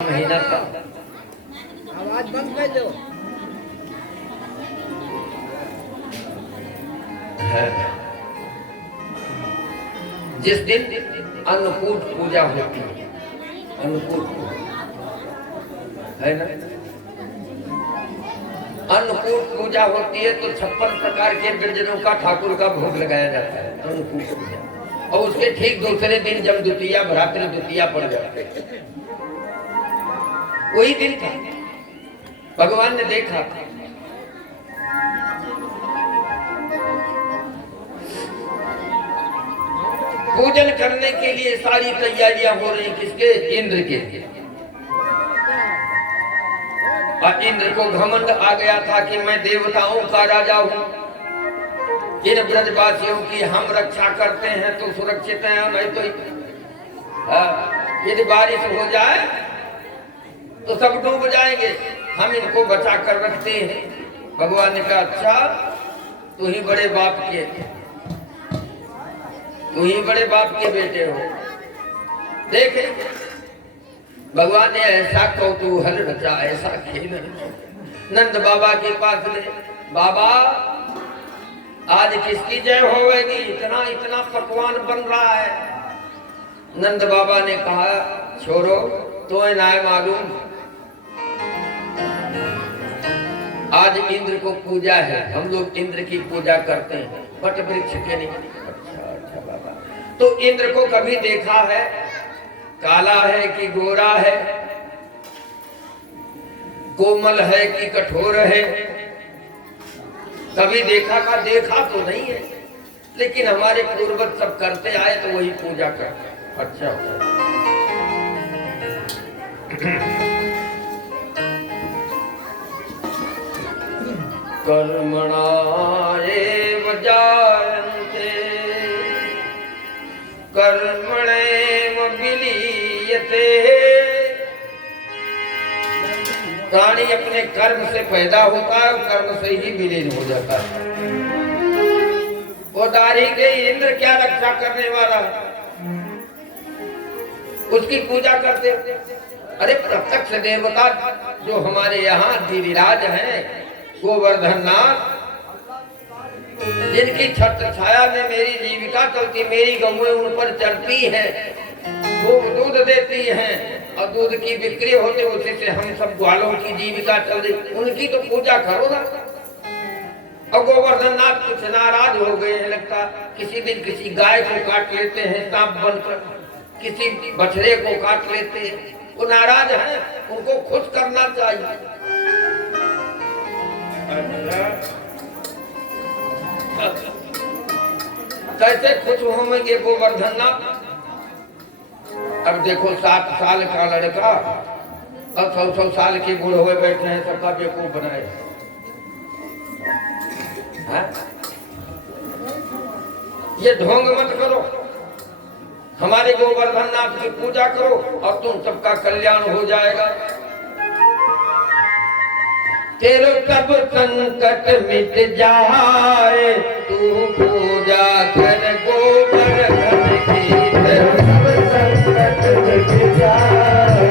महीना था। आवाज बंद कर दो। जिस दिन अन्नकूट पूजा होती है, अन्नकूट है ना, अन्नकूट पूजा होती है तो 56 प्रकार के व्यंजनों का ठाकुर का भोग लगाया जाता है अन्नकूट पूजा। और उसके ठीक दूसरे दिन जब द्वितीया भ्रातृ द्वितीया पड़ जाते, वही दिन था भगवान ने देखा पूजन करने के लिए सारी तैयारियां हो रही, किसके? इंद्र के। और इंद्र को घमंड आ गया था कि मैं देवताओं का राजा हूं, इन ब्रजवासियों की हम रक्षा करते हैं तो सुरक्षित हैं, नहीं तो यदि बारिश हो जाए तो सब डूब जाएंगे, हम इनको बचा कर रखते हैं। भगवान ने कहा अच्छा, तू ही बड़े बाप के, तू ही बड़े बाप के बेटे हो। देखे भगवान ने ऐसा कौतूहल रचा, ऐसा खेल रचा। नंद बाबा के पास ले, बाबा आज किसकी जय होगी, इतना इतना पकवान बन रहा है। नंद बाबा ने कहा छोड़ो, तो ना मालूम आज इंद्र को पूजा है, हम लोग इंद्र की पूजा करते हैं, वट वृक्ष के नहीं। अच्छा बाबा, तो इंद्र को कभी देखा है? काला है कि गोरा है, कोमल है कि कठोर है, कभी देखा का? देखा तो नहीं है, लेकिन हमारे पूर्वज सब करते आए तो वही पूजा करते। अच्छा कर्मणा एव जायन्ते कर्मणेव विलीयते। प्राणी अपने कर्म से पैदा होता है और कर्म से ही विलीन हो जाता है। वो दाढ़ी के इंद्र क्या रक्षा करने वाला है, उसकी पूजा करते। अरे प्रत्यक्ष देवता जो हमारे यहाँ गिरिराज हैं, गोवर्धन नाथ, जिनकी छत्र छाया में मेरी जीविका चलती, मेरी गौएं उन पर चलती हैं, वो दूध देती हैं और दूध की बिक्री होती, उसी से हम सब ग्वालों की जीविका चल रही, उनकी तो पूजा करो ना। और गोवर्धन नाथ कुछ नाराज हो गए हैं, लगता किसी दिन किसी गाय को काट लेते हैं सांप बनकर, किसी बछड़े को काट लेते हैं, वो नाराज हैं, उनको खुश करना चाहिए। कैसे खुश होंगे गोवर्धन नाथ? अब देखो 7 साल का लड़का और 100 साल के बूढ़े हुए बैठे हैं, सबका बेवकूफ बनाए। ये ढोंग मत करो, हमारे गोवर्धन नाथ की पूजा करो और तुम सबका कल्याण हो जाएगा। तेरे सब संकट मिट जाए, तू पूजा कर गोवर्धन की। तेरे सब संकट मिट जाए,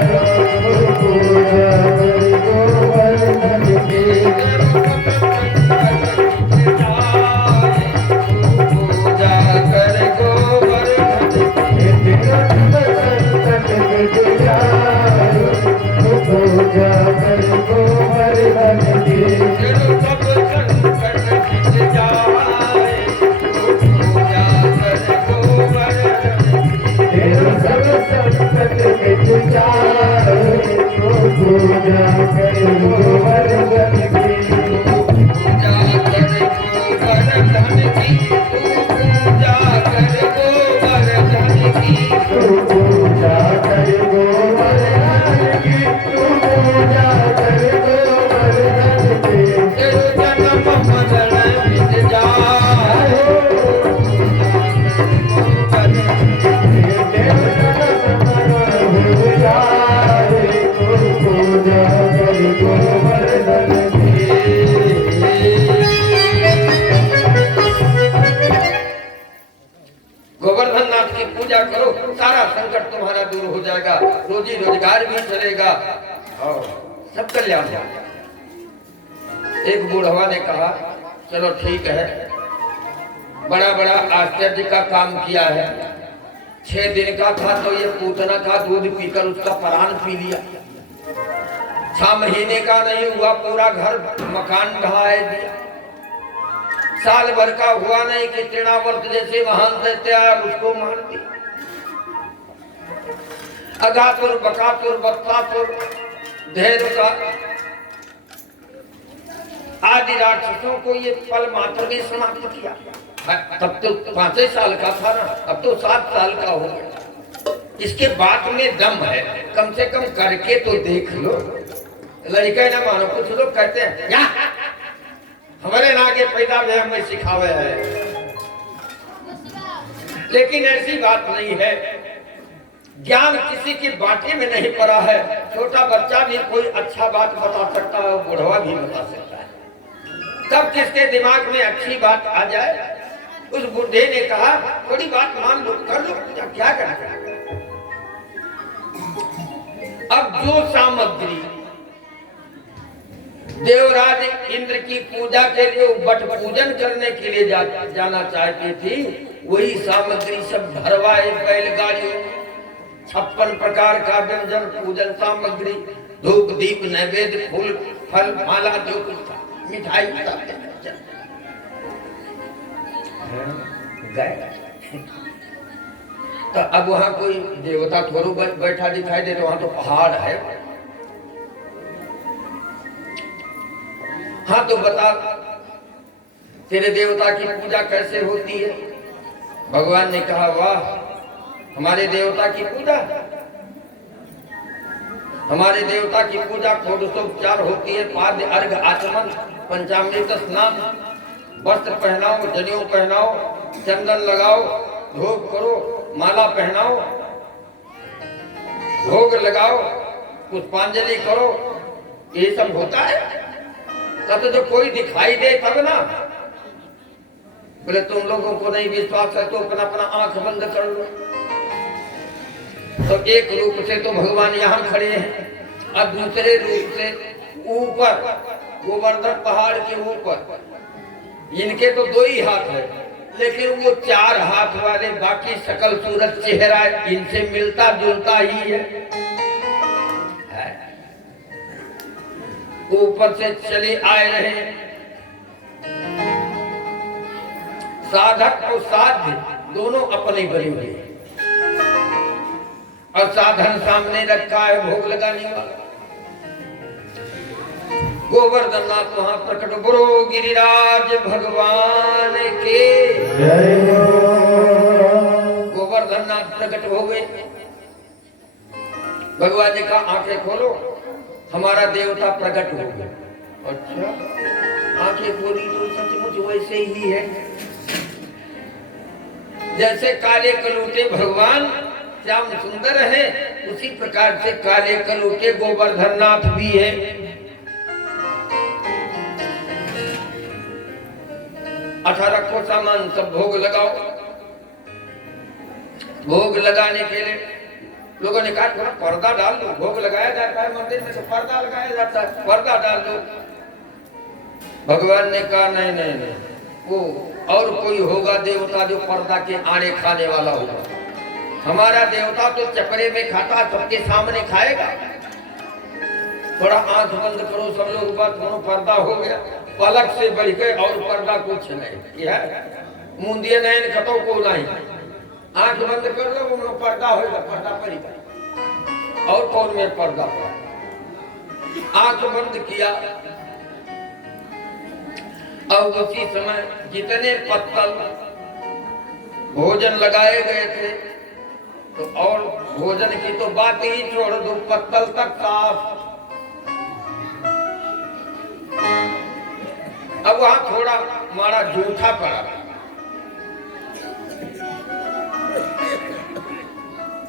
तू पूजा कर गोवर्धन की। पूजा और सब कल्याण होगा। एक बूढ़वा ने कहा चलो ठीक है, बड़ा बड़ा आश्चर्य का काम किया है। 6 दिन का था तो ये पूतना का दूध पीकर उसका प्राण पी लिया। 6 महीने का नहीं हुआ, पूरा घर मकान ढहाए दिया। साल भर का हुआ नहीं कि तृणावर्त जैसे महान दैत्यार उसको मार दिया। अगातुर बकातुर बत्तातुर धैर्य का आदि राक्षसों को ये पल मात्र में समाप्त किया। तब तो 5 साल का था ना, अब तो 7 साल का हो गया। इसके बात में दम है, कम से कम करके तो देख लो। लड़का ना मानो, कुछ लोग कहते हैं या हमारे ना के पैदा में हमें सिखावे है, लेकिन ऐसी बात नहीं है। ज्ञान किसी की बाटे में नहीं पड़ा है। छोटा बच्चा भी कोई अच्छा बात बता सकता है, बुढ़वा भी बता सकता है। कब किसके दिमाग में अच्छी बात आ जाए। उस बुढ़े ने कहा थोड़ी बात मान लो, कर लो, क्या करना। अब जो सामग्री देवराज इंद्र की पूजा के लिए बट पूजन करने के लिए जाना चाहती थी, वही सामग्री सब भरवाए बैलगाड़ियों। 56 प्रकार का व्यंजन, पूजन सामग्री, धूप दीप नैवेद्य, फूल फल माला, जो कुछ था, मिठाई गए। तो अब वहां कोई देवता थोड़ा बैठा दिखाई दे, तो वहां तो पहाड़ है। हाँ तो बता तेरे देवता की पूजा कैसे होती है। भगवान ने कहा वाह, हमारे देवता की पूजा, हमारे देवता की पूजा षोडशोपचार होती है। पाद्य अर्घ आचमन, पंचामृत स्नान, वस्त्र पहनाओ, जनेऊ पहनाओ, चंदन लगाओ, धूप करो, माला पहनाओ, भोग लगाओ, पुष्पांजलि करो, ये सब होता है। तब तो कोई दिखाई दे तब ना। बोले तुम लोगों को नहीं विश्वास है तो अपना अपना आंख बंद कर लो। तो एक रूप से तो भगवान यहाँ खड़े हैं और दूसरे रूप से ऊपर गोवर्धन पहाड़ के ऊपर। इनके तो 2 ही हाथ है, लेकिन वो 4 हाथ वाले, बाकी सकल सूरत चेहरा इनसे मिलता जुलता ही है। ऊपर से चले आए रहे। साधक और साध्य दोनों अपने बने हुए, और साधन सामने रखा है भोग लगाने वाला। गोवर्धन नाथ वहां प्रकट, गुरु गिरिराज भगवान के गोवर्धन नाथ प्रकट हो गए। भगवान ने कहा आंखें खोलो, हमारा देवता प्रकट हो गया। अच्छा, आंखें खोली तो सचमुच वैसे ही है जैसे काले कलूटे भगवान श्याम सुंदर है, उसी प्रकार से काले कलूटे गोवर्धन नाथ भी है। अठारह को सामान सब भोग लगाओ। भोग लगाने के लिए लोगों ने कहा थोड़ा पर्दा डाल दो, भोग लगाया जाता है मंदिर में, तो पर्दा लगाया जाता है, पर्दा डाल दो। भगवान ने कहा नहीं नहीं नहीं, वो और कोई होगा देवता जो पर्दा के आड़े खाने वाला होगा। हमारा देवता तो चपरे में खाता, सबके सामने खाएगा। थोड़ा आंख बंद करो सब लोग, बस वो पर्दा हो गया। पलक से बढ़ के और पर्दा कुछ नहीं, यह मुंदिए नैन खतो को नहीं। आंख बंद कर लो, वो पर्दा होगा, पर्दा पड़ेगा। और कौन में पर्दा पड़ा। आंख बंद किया, और उसी समय जितने पत्तल भोजन लगाए गए थे, तो और भोजन की तो बात ही छोड़ दो, पत्तल तक साफ। अब वहां थोड़ा मारा जूठा पड़ा।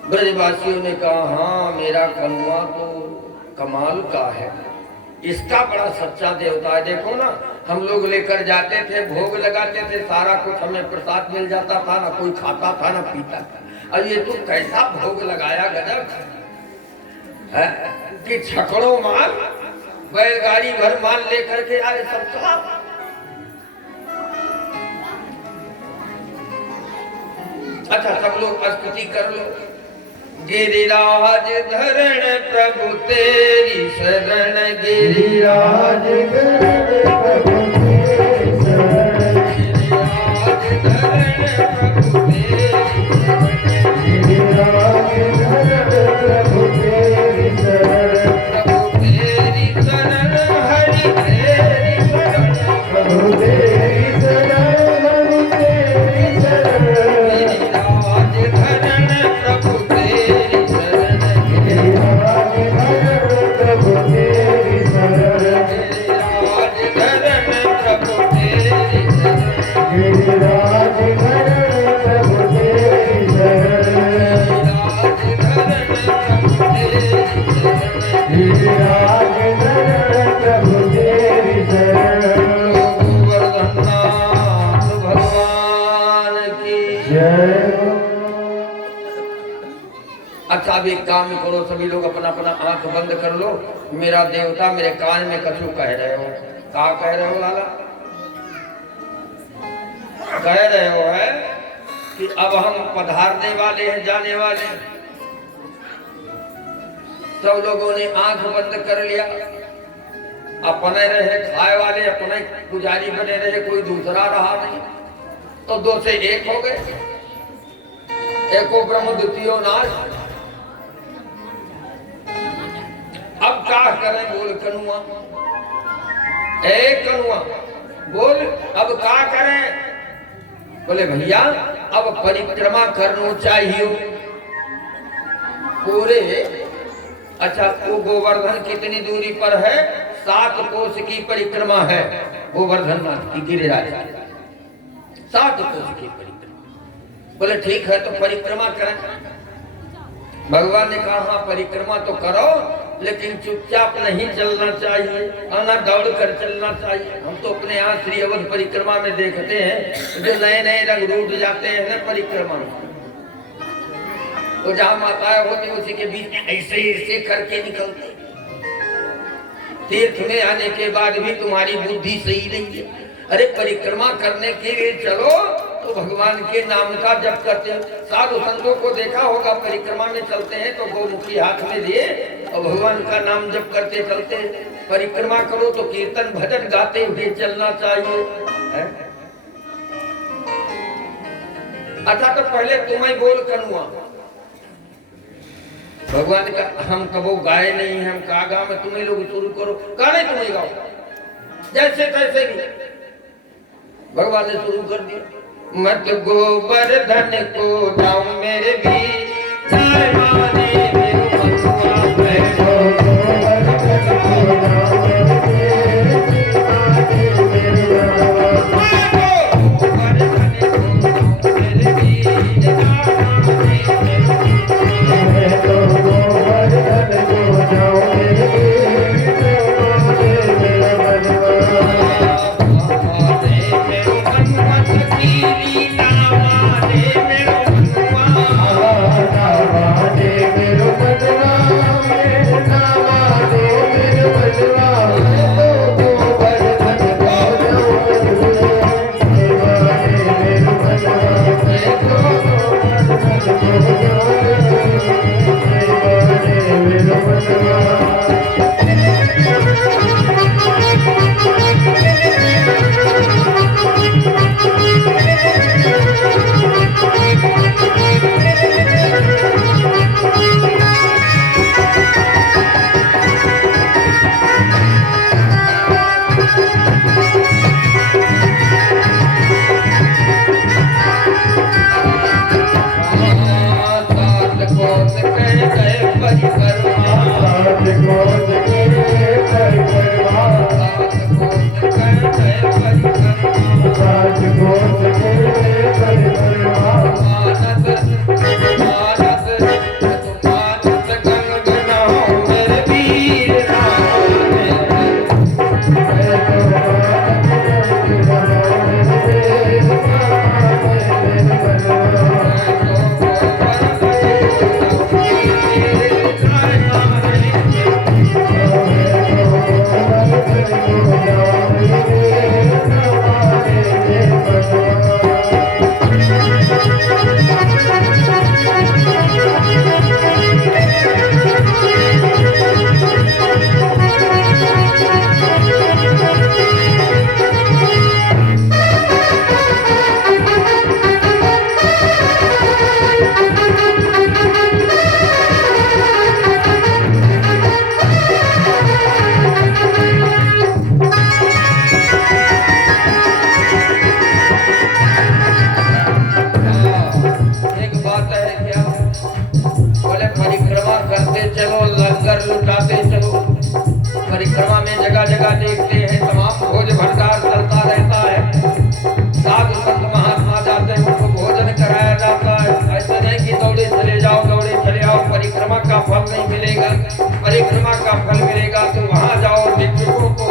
ब्रजवासियों ने कहा हाँ, मेरा कनुआ तो कमाल का है, इसका बड़ा सच्चा देवता है। देखो ना, हम लोग लेकर जाते थे, भोग लगाते थे, सारा कुछ हमें प्रसाद मिल जाता था, ना कोई खाता था ना पीता था। और ये तो कैसा भोग लगाया, गजब है। कि छकड़ों माल बैलगाड़ी भर माल लेकर के आए सब साहब। अच्छा सब लोग स्तुति कर लो। गिरिराज धरण प्रभु तेरी शरण, गिरिराज धरण प्रभु तेरी शरण, गिरिराज धरण प्रभु तेरी शरण, गिरिराज धरण प्रभु तेरी शरण, प्रभु तेरी शरण हरि तेरी शरण, प्रभु तेरी शरण हरि तेरी शरण, गिरिराज धरण प्रभु तेरी शरण, गिरिराज धरण प्रभु तेरी शरण, गिरिराज धरण प्रभु तेरी शरण, गिरिराज धरण प्रभु तेरी शरण, गिरिराज धरण प्रभु तेरी शरण। गोवर्धननाथ भगवान की जय। अच्छा अभी एक काम करो, सभी लोग अपना अपना आंख बंद कर लो। मेरा देवता मेरे कान में कछु कह रहे हो। क्या कह रहे हो लाला? कह रहे हो है कि अब हम पधारने वाले हैं, जाने वाले हैं। सब लोगों ने आंख बंद कर लिया। अपने रहे खाए वाले, अपने पुजारी बने रहे, कोई दूसरा रहा नहीं। तो दो से एक हो गए। एको ब्रह्म द्वितीयो नाश। अब क्या करें बोल कनुआ? ए कनुआ बोल अब क्या करें? बोले भैया अब परिक्रमा करना चाहिए पूरे। अच्छा वो गोवर्धन कितनी दूरी पर है? 7 कोस की परिक्रमा है गोवर्धन नाथ की, गिरिराज 7 कोस की परिक्रमा। बोले ठीक है तो परिक्रमा करें। भगवान ने कहा हाँ परिक्रमा तो करो, लेकिन चुपचाप नहीं चलना चाहिए, आना दौड़ कर चलना चाहिए। हम तो अपने यहाँ श्री अवध परिक्रमा में देखते हैं जो नए नए रंग रूट जाते हैं ना परिक्रमा में, तो जहाँ माताएं होती उसी के बीच में ऐसे ऐसे करके निकलते। तीर्थ में आने के बाद भी तुम्हारी बुद्धि सही नहीं है। अरे परिक्रमा करने के लिए चलो तो भगवान के नाम का जप करते हैं। साधु संतों को देखा होगा परिक्रमा में चलते हैं तो गोमुखी हाथ में लिए और भगवान का नाम जप करते चलते। परिक्रमा करो तो कीर्तन भजन गाते हुए चलना चाहिए है? अच्छा तो पहले तुम्हें बोल कनुआ। भगवान का हम कबो गाए नहीं है, हम का गा में तुम्हें लोग शुरू करो। का नहीं तुम्हें गाओ जैसे तैसे भी। भगवान ने शुरू कर दिया। मत गोवर्धन को जाऊं मेरे भी जय माने मेरे मनुआ, मैं गोवर्धन को जाऊं मेरे भी मेरे मनुआ, मैं गोवर्धन को जाऊं मेरे भी जय माने मेरे मनुआ, मैं गोवर्धन को जाऊं मेरे भी जय माने मेरे मनुआ। लीला माने मेरो मनुआ, परिक्रमा में जगह जगह देखते हैं तमाम भोज भंडार चलता रहता है। साधु संत महात्मा जाते हैं, उनको भोजन कराया जाता है। ऐसा नहीं कि दौड़े चले जाओ, दौड़े चले आओ, परिक्रमा का फल नहीं मिलेगा। परिक्रमा का फल मिलेगा तो वहां जाओ, भिक्षुकों को,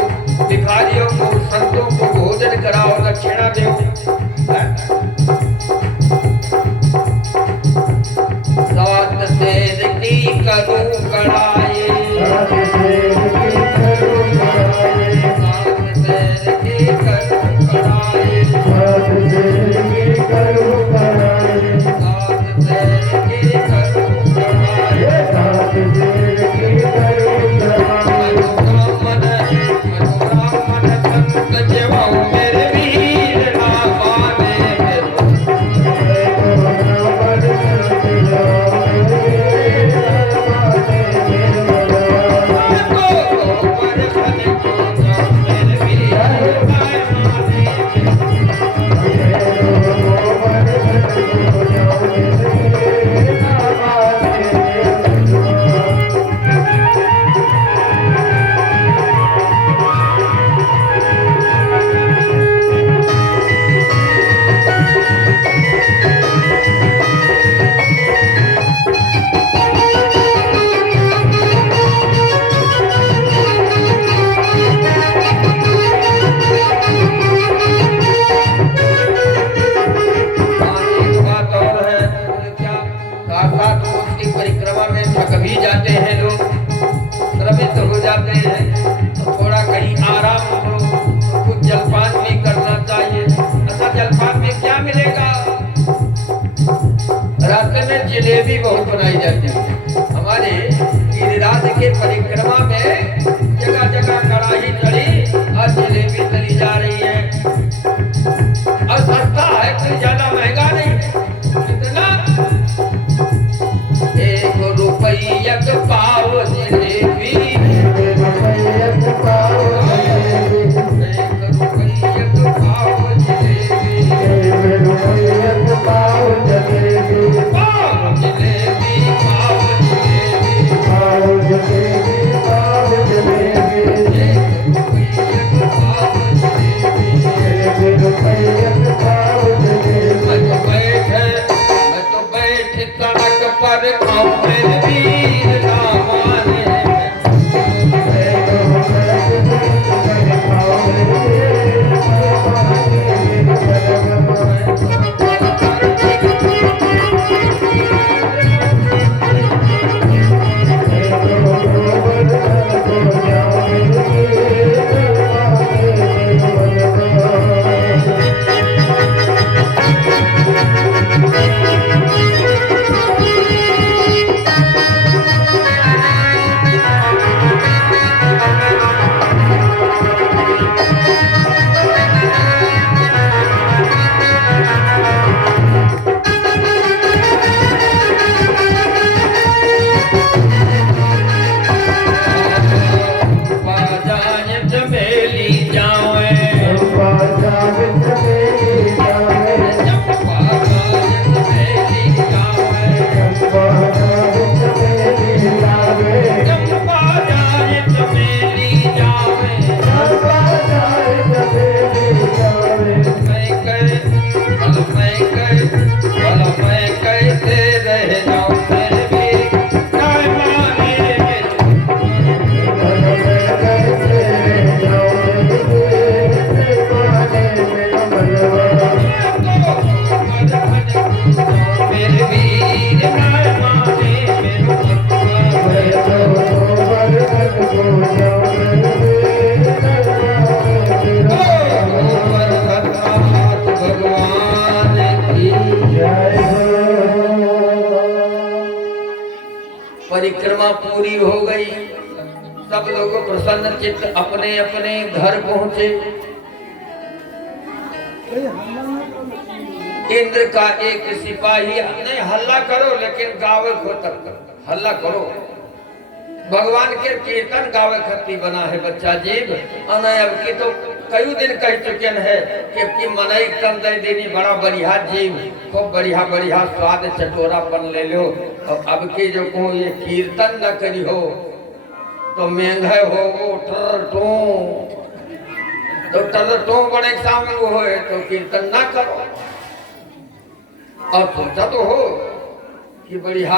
भिखारियों को, संतों को भोजन कराओ, दक्षिणा दो। सात शेर की करूं कड़ाई, सात शेर की करूं कड़ाई, सात शेर की करूं कड़ाई, सात शेर की करूं कड़ाई, सात शेर की करूं कड़ाई, सात शेर की करूं कड़ाई। मन संत जेवाओ मेरे वीर ना माने परिक्रमा में थक भी जाते हैं लोग, श्रमित हो जाते हैं, तो थोड़ा कहीं आराम हो, कुछ जलपान भी करना चाहिए। अच्छा, जलपान में क्या मिलेगा? रास्ते में जलेबी बहुत बनाई जाती है। हमारे गिरिराज के परिक्रमा में जगह जगह कड़ाही चढ़ी और जलेबी चली जा रही है। और सस्ता है, कोई ज्यादा महंगा नहीं। कितना? एक पाव जलेबी, एक पाव जलेबी, एक पाव जलेबी, एक पाव जलेबी, पाव जलेबी, पाव जलेबी, पाव जलेबी, पाव जलेबी, एक पाव जलेबी, एक पाव जलेबी। मैं तो बैठ सड़क पर खाऊं मेरे वीर ना माने। परिक्रमा पूरी हो गई, सब लोग प्रसन्न चित्त अपने अपने घर पहुंचे। इंद्र का एक सिपाही, नहीं हल्ला करो लेकिन गावे खो तक करो, हल्ला करो। भगवान के कीर्तन गावे खत्ती बना है बच्चा जीव। अब की तो कई दिन कह चुके हैं कि मनई कम दे देनी बड़ा बढ़िया जीव, खूब बढ़िया बढ़िया स्वाद चटोरापन ले लो। और अब की जो को ये कीर्तन न करी हो तो महंगा हो वो टर्रटो तो टर्रटो बड़े सामने हो तो कीर्तन ना करो। और सोचा तो हो कि बढ़िया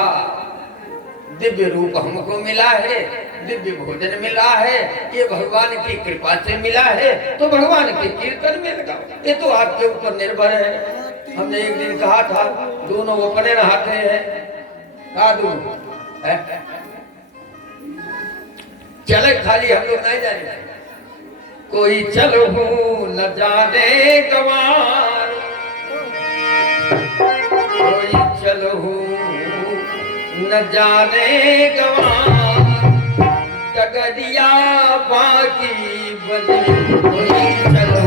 दिव्य रूप हमको मिला है, दिव्य भोजन मिला है, ये भगवान की कृपा से मिला है, तो भगवान के कीर्तन में लगाओ। ये तो आपके ऊपर निर्भर है। हमने एक दिन कहा था दोनों अपने नहाते हैं, कहा दोनों चले खाली हम लोग नहीं जाने। कोई चलो न जाने गवार, कोई चलो न जाने गवार, डगरिया बाकी बनी। कोई चलो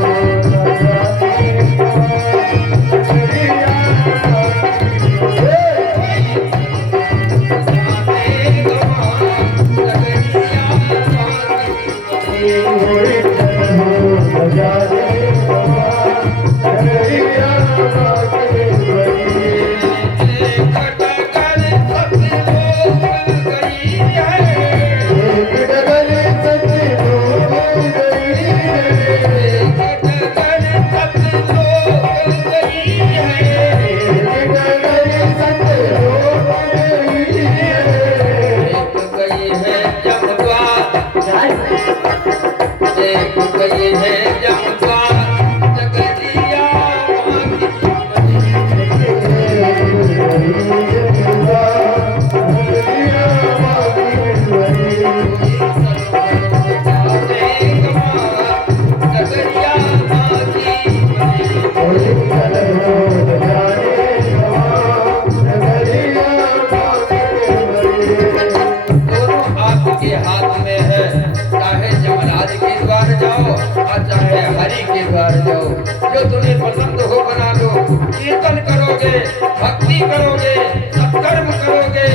भक्ति करोगे, सत्कर्म करोगे,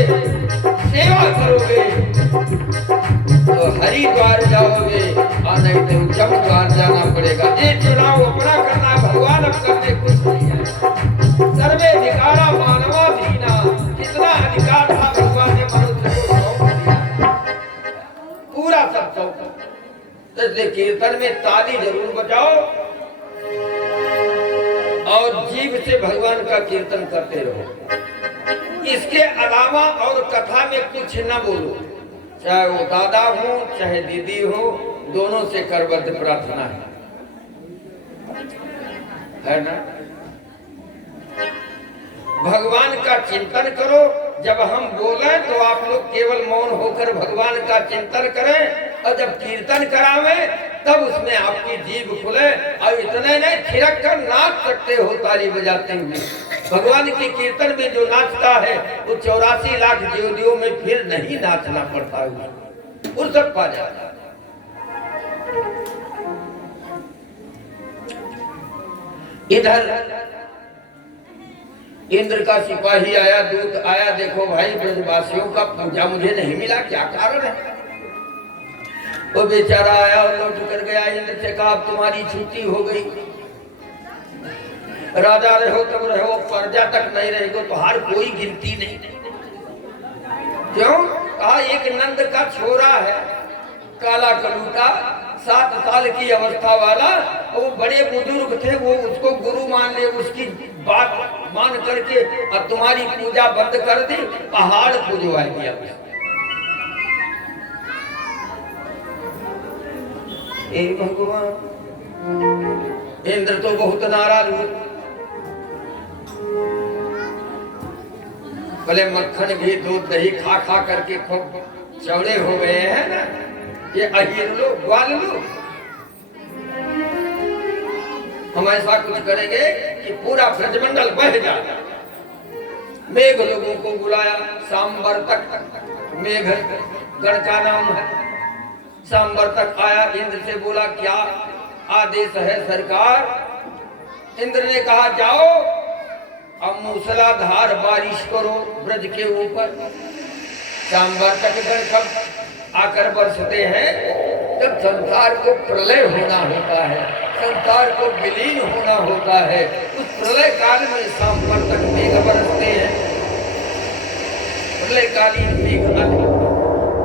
सेवा करोगे तो हरिद्वार जाओगे और नहीं तो जमद्वार जाना पड़ेगा। ये चुनाव अपना करना, भगवान अब करने कुछ नहीं है। सर्वे अधिकारा मानवाधीना, कितना अधिकार था भगवान ने मनुष्य को सौंप दिया, पूरा सब सौंप। तो कीर्तन में ताली जरूर बजाओ और जीव से भगवान का कीर्तन करते रहो। इसके अलावा और कथा में कुछ न बोलो, चाहे वो दादा हो चाहे दीदी हो, दोनों से करबद्ध प्रार्थना है ना। भगवान का चिंतन करो। जब हम बोले तो आप लोग केवल मौन होकर भगवान का चिंतन करें, और जब कीर्तन करावे तब उसमें आपकी जीभ खुले। और इतने नहीं, थिरक कर नाच सकते हो ताली बजाते हुए। भगवान के कीर्तन में जो नाचता है वो 84 लाख जीवों में फिर नहीं नाचना पड़ता है, उस सब पा जाता। इधर इंद्र का सिपाही आया, दूत आया, देखो भाई ब्रजवासियों का पूजा मुझे नहीं मिला, क्या कारण है। वो बेचारा आया और लौट कर गया। इंद्र से कहा तुम्हारी छुट्टी हो गई, राजा रहो तब रहो, प्रजा तक नहीं रहेगो तो हर कोई गिनती नहीं। क्यों? कहा एक नंद का छोरा है, काला कलूटा, 7 साल की अवस्था वाला, वो बड़े बुजुर्ग थे, वो उसको गुरु मान ले, उसकी बात मान करके अब तुम्हारी पूजा बंद कर दी, पहाड़ पूजवा दिया। हे भगवान, इंद्र तो बहुत नाराज हुए। भले मक्खन घी दूध दही खा खा करके खूब चौड़े हो गए हैं ना, ये अहीर लो ग्वाल लो। हम ऐसा कुछ करेंगे कि पूरा ब्रजमंडल बह जाए। मेघ लोगों को बुलाया, सांबर तक मेघ गण का नाम है। सांबर तक आया, इंद्र से बोला क्या आदेश है सरकार। इंद्र ने कहा जाओ अब मूसलाधार बारिश करो ब्रज के ऊपर। सांबर तक गण कब आकर बरसते हैं, जब संसार को प्रलय होना होता है, संसार को विलीन होना होता है। उस प्रलय काल में सांबर तक मेघ बरसते हैं। प्रलय कालीन मेघ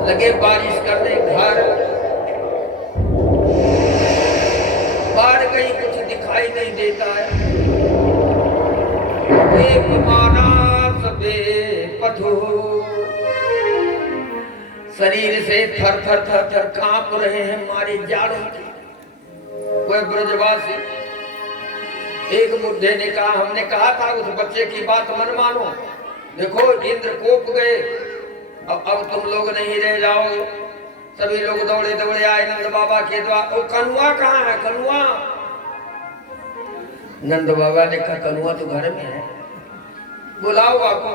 लगे बारिश करने, घर बाढ़ गई, कुछ दिखाई नहीं देता है। एक माना सबे पथो, शरीर से थर थर थर थर कांप रहे हैं मारे जाड़ों के। वह ब्रजवासी एक बुढ़े ने कहा, हमने कहा था उस बच्चे की बात मन मानो, देखो इंद्र कोप गए, अब तुम लोग नहीं रह जाओगे। सभी लोग दौड़े दौड़े आए नंद बाबा के द्वार। वो कनुआ कहाँ है? कनुआ। नंद बाबा ने कहा कनुआ तो घर में है, बुलाओ आपको।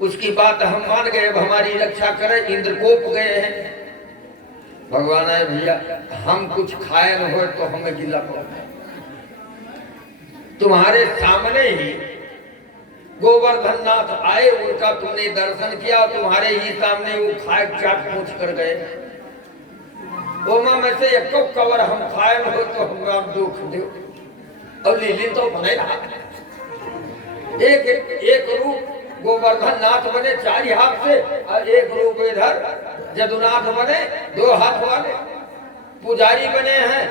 उसकी बात हम मान गए, अब हमारी रक्षा करें, इंद्र कोप गए हैं। भगवान है भैया, हम कुछ खाए न हो तो हमें गिला पड़ा। तुम्हारे सामने ही गोवर्धन नाथ आए, उनका तुमने दर्शन किया, तुम्हारे ही सामने वो खाए चाट पूछ कर गए। ओमा में से एक कवर हम खाए न हो तो हम दुख दो। और लीली तो बने रहा, एक रूप गोवर्धन नाथ बने 4 हाथ से, और एक रूप इधर जदुनाथ बने 2 हाथ वाले। पुजारी बने हैं,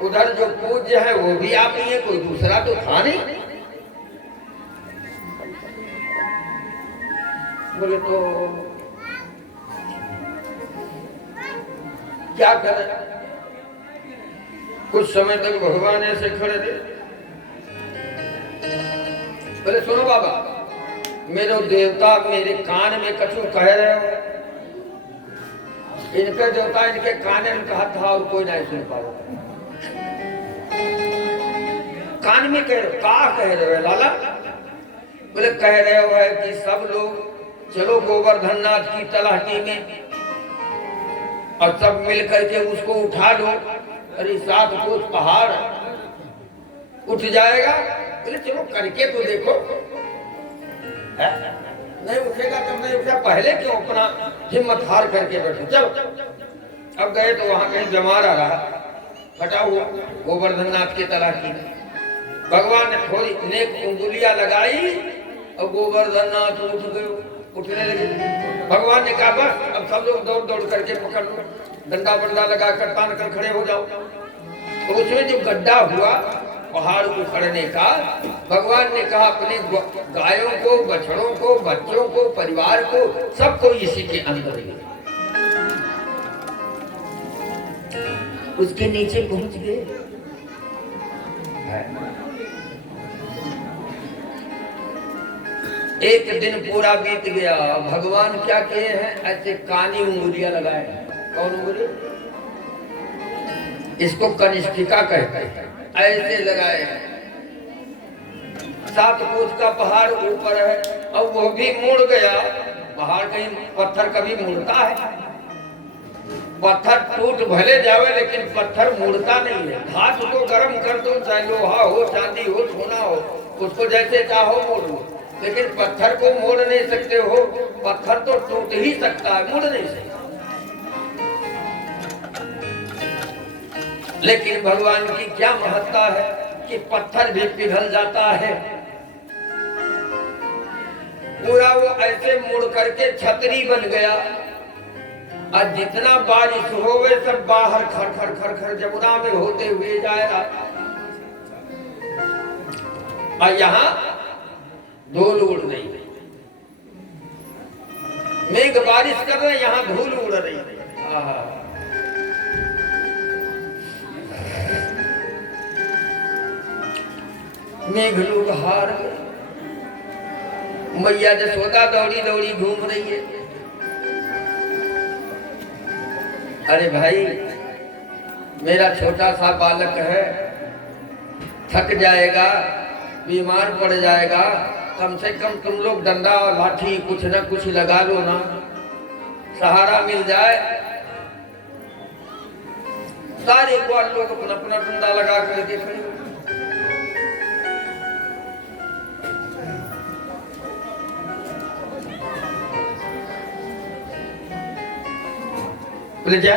उधर जो पूज्य है वो भी आप ही है, कोई दूसरा तो था नहीं। बोले तो क्या करें? कुछ समय तक भगवान ऐसे खड़े थे। बोले सुनो बाबा, मेरे देवता मेरे कान में कछु कह रहे हो। इनके देवता इनके कान में कहा था और कोई नहीं सुन पाओ। कान में कह रहे हो, क्या कह रहे हो लाला? बोले कह रहे हो है कि सब लोग चलो गोवर्धन नाथ की तलाशी में, और सब मिल करके उसको उठा लो। अरे 7 कोस पहाड़ उठ जाएगा। बोले चलो करके तो देखो। नहीं उठेगा तब नहीं उठा, पहले क्यों अपना हिम्मत हार करके बैठो। चलो अब गए तो वहां कहीं जमारा रहा, फटा हुआ गोवर्धन नाथ की तलाशी में। भगवान ने थोड़ी नेक उंगलियां लगाई और गोवर्धन नाथ उठ गए, उठने लगे। भगवान ने कहा बस अब सब लोग दौड़ दौड़ करके पकड़ लो, डंडा बंडा लगा कर तान कर खड़े हो जाओ। तो उसमें जो गड्ढा हुआ पहाड़ उखड़ने का, भगवान ने कहा अपने गायों को, बछड़ों को, बच्चों को, परिवार को, सबको इसी के अंदर ही। उसके नीचे पहुंच गए। एक दिन पूरा बीत गया, भगवान क्या किए हैं, ऐसे कानी उंगलियां लगाए। कौन उंगली? इसको कनिष्ठिका कहते हैं, ऐसे लगाए। 7 कोस का पहाड़ ऊपर है, और वो भी मुड़ गया। पहाड़ कहीं पत्थर कभी मुड़ता है? पत्थर टूट भले जावे लेकिन पत्थर मुड़ता नहीं है। धातु को गर्म कर दो, चाहे लोहा हो, चांदी हो, सोना हो, उसको जैसे चाहो मोड़ लो, लेकिन पत्थर को मोड़ नहीं सकते हो। पत्थर तो टूट ही सकता है, मुड़ नहीं सकता। लेकिन भगवान की क्या महत्ता है कि पत्थर भी पिघल जाता है। पूरा वो ऐसे मुड़ करके छतरी बन गया, और जितना बारिश होवे सब बाहर खर खर खर खर जमुना में होते हुए जाएगा। और यहाँ धूल उड़ रही है, मेघ बारिश कर रहे, यहाँ धूल उड़ रही है। मेघ लोग हार गए। मैया जसोदा दौड़ी दौड़ी घूम रही है। अरे भाई, मेरा छोटा सा बालक है, थक जाएगा, बीमार पड़ जाएगा, कम से कम तुम लोग डंडा और लाठी कुछ न कुछ लगा लो ना, सहारा मिल जाए। सारे ग्वाल लोग अपना अपना डंडा लगा करके खड़े। जा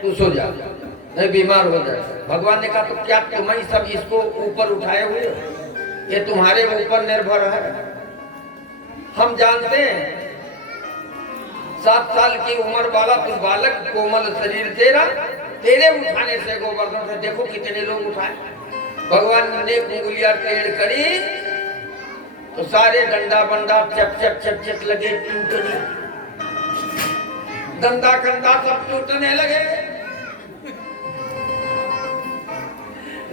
तू सो जा, नहीं बीमार हो जाए। भगवान ने कहा तो क्या तुम ही सब इसको ऊपर उठाए हुए, ये तुम्हारे ऊपर निर्भर है। हम जानते हैं 7 साल की उम्र वाला तू बालक, कोमल शरीर तेरा, तेरे उठाने से गोवर्धन से देखो कितने लोग उठाए। भगवान ने उंगलियां टेढ़ करी तो सारे डंडा बंडा चप चप चप चप लगे टूटने, डंडा कंडा सब टूटने लगे।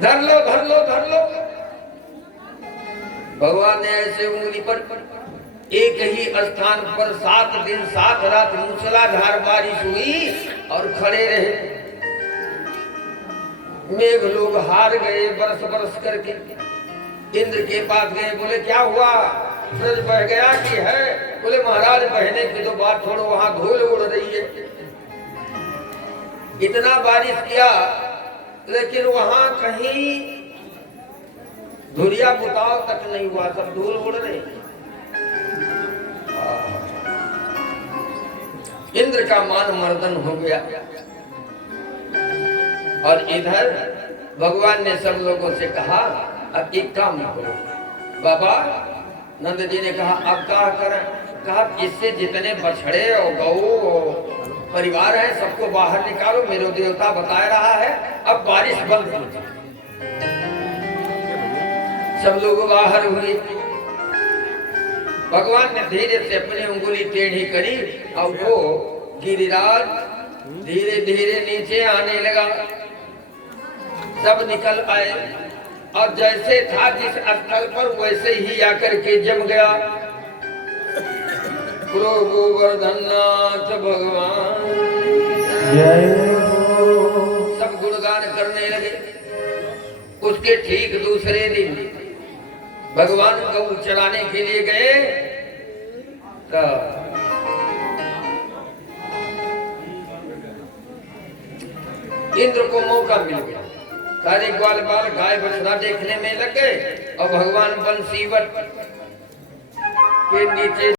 धर लो धर लो धर लो। भगवान ने ऐसे उंगली पर एक ही स्थान पर 7 दिन 7 रात मूसलाधार बारिश हुई और खड़े रहे। मेघ लोग हार गए बरस बरस करके। इंद्र के पास गए, बोले क्या हुआ, सूरज बह गया कि है? बोले महाराज बहने की तो बात छोड़ो, वहां धूल उड़ रही है। इतना बारिश किया लेकिन वहां कहीं धुरिया बुताव तक नहीं हुआ, सब धूल उड़ रहे। इंद्र का मान मर्दन हो गया। और इधर भगवान ने सब लोगों से कहा अब एक काम करो। बाबा नंद जी ने कहा अब क्या करें? कहा इससे जितने बछड़े और गऊ और परिवार है सबको बाहर निकालो, मेरे देवता बता रहा है अब बारिश बंद हो जाए। सब लोग बाहर हुए। भगवान ने धीरे से अपनी उंगली टेढ़ी करी और वो गिरिराज धीरे धीरे नीचे आने लगा। सब निकल आए और जैसे था जिस स्थल पर वैसे ही आकर के जम गया। गोवर्धननाथ भगवान सब गुणगान करने लगे। उसके ठीक दूसरे दिन भगवान गऊ चराने के लिए गए तो इंद्र को मौका मिल गया। सारे ग्वाल बाल गाय बछड़ा देखने में लग गए और भगवान बंसीवट के नीचे